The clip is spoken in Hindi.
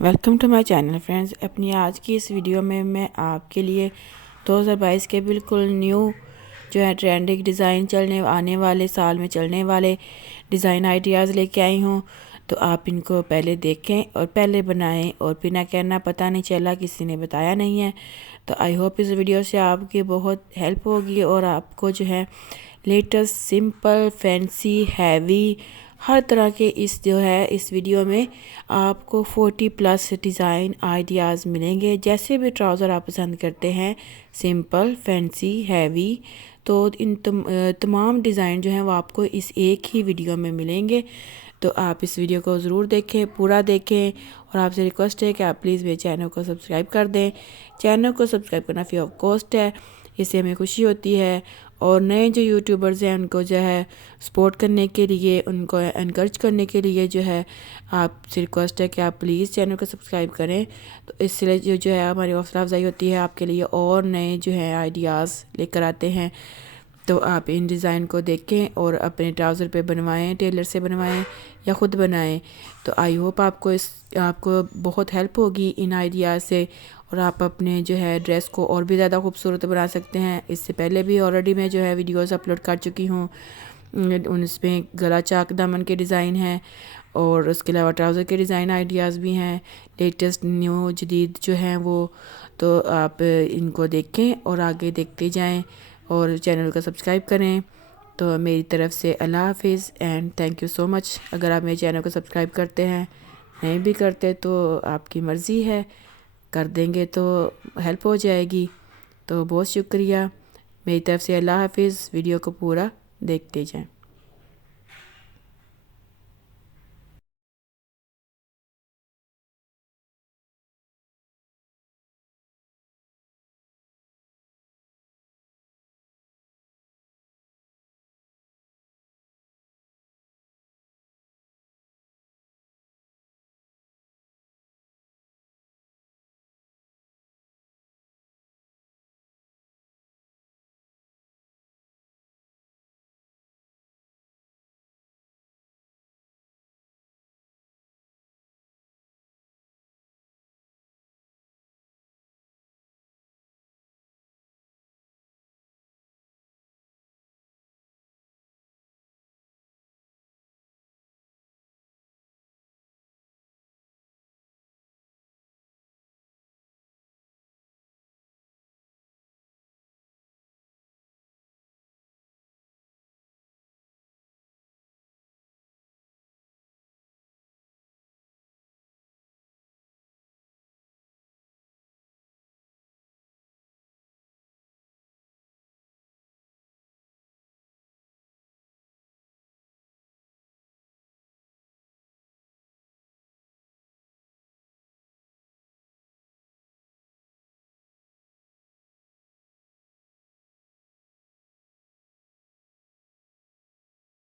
Welcome to my channel friends. अपनी आज की इस वीडियो में मैं आपके लिए 2022 के बिल्कुल न्यू जो है ट्रेंडिंग डिज़ाइन चलने आने वाले साल में चलने वाले डिज़ाइन आइडियाज़ लेके आई हूँ। तो आप इनको पहले देखें और पहले बनाएं और बिना कहना पता नहीं चला, किसी ने बताया नहीं है। तो आई होप इस वीडियो से आपकी बहुत हेल्प होगी और आपको जो है लेटेस्ट सिंपल फैंसी हैवी हर तरह के इस वीडियो में आपको 40+ डिज़ाइन आइडियाज़ मिलेंगे। जैसे भी ट्राउज़र आप पसंद करते हैं, सिंपल फैंसी हैवी, तो इन तमाम डिज़ाइन जो हैं वो आपको इस एक ही वीडियो में मिलेंगे। तो आप इस वीडियो को ज़रूर देखें, पूरा देखें और आपसे रिक्वेस्ट है कि आप प्लीज़ मेरे चैनल को सब्सक्राइब कर दें। चैनल को सब्सक्राइब करना फ्री ऑफ कॉस्ट है, इससे हमें खुशी होती है। और नए जो यूट्यूबर्स हैं उनको जो है सपोर्ट करने के लिए, उनको एनकरेज करने के लिए जो है आपसे रिक्वेस्ट है कि आप प्लीज़ चैनल को सब्सक्राइब करें। तो इसलिए जो है हमारी हौसला अफजाई होती है आपके लिए और नए जो है आइडियाज़ लेकर आते हैं। तो आप इन डिज़ाइन को देखें और अपने ट्राउज़र पे बनवाएं, टेलर से बनवाएं या ख़ुद बनाएं। तो आई होप आपको बहुत हेल्प होगी इन आइडियाज़ से और आप अपने जो है ड्रेस को और भी ज़्यादा खूबसूरत बना सकते हैं। इससे पहले भी ऑलरेडी मैं जो है वीडियोस अपलोड कर चुकी हूँ। उसमें गला चाक दामन के डिज़ाइन हैं और उसके अलावा ट्राउज़र के डिज़ाइन आइडियाज़ भी हैं, लेटेस्ट न्यू जदीद जो हैं वो। तो आप इनको देखें और आगे देखते जाएं और चैनल को सब्सक्राइब करें। तो मेरी तरफ से अल्लाह हाफिज़ and thank you so much. अगर आप मेरे चैनल को सब्सक्राइब करते हैं, नहीं भी करते तो आपकी मर्ज़ी है, कर देंगे तो हेल्प हो जाएगी। तो बहुत शुक्रिया। मेरी तरफ से अल्लाह हाफिज़। वीडियो को पूरा देखते जाएं।